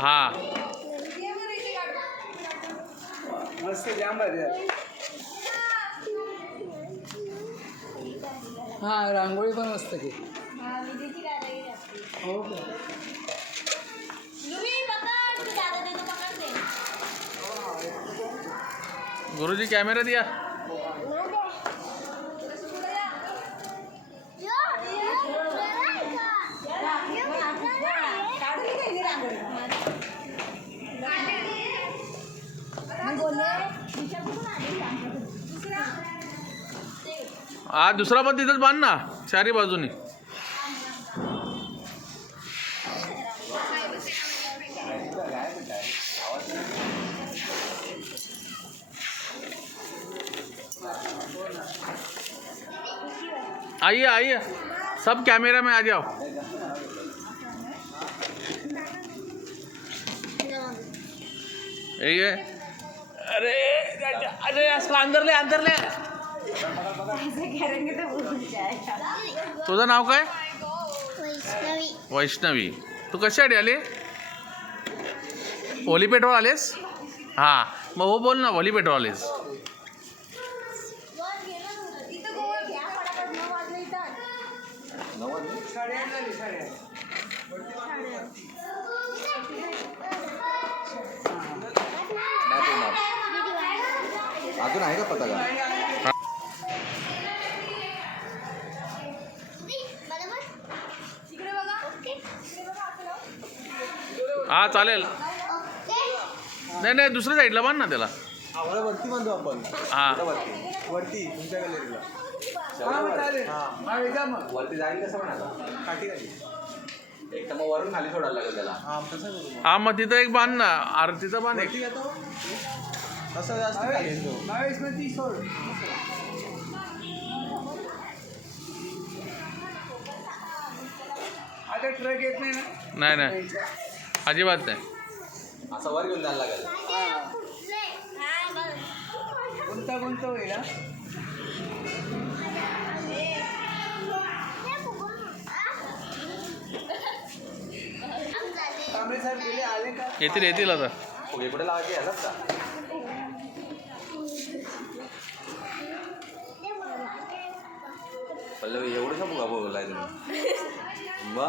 हा मस्त जाम भारी आहे. हा रांगोळी पण मस्त की. हो का? गुरुजी कॅमेरा दिया. आज दुसरा पण तिथंच बांध ना चारी बाजूनी. आइए आइए सब कैमरा में आ जाओ. ये अरे अरे इसको अंदर ले. तुझं नाव काय? वैष्णवी. तू कशासाठी आले? होली पेटवाल आलेस? हां मग हो बोल ना होली पेटवाल आलेस. अजून आहे का पताका? हा चालेल. नाही दुसऱ्या साईडला बांध ना त्याला. वरती बांधू आपण. हा वरती तुमच्या गॅलरीला. वरती जाईल कसं म्हणाला काठी काठी. एक तर मग वरून खाली सोडायला लागेल त्याला. हा तसं करू. हा मग तिथं एक बांध ना. आरतीचा बांध एक. तसं जास्त खाली येतो. आता ट्रक येत नाही ना. नाही अजिबात नाही. असं वर घेऊन जायला लागेल. गुंता होईल हा. तांबे साहेब गेले आले का? येतील आता. फुगे कुठे लावायचे यालाच का? पल्लवी एवढंसा फुगा बोलाय तुम्ही. वा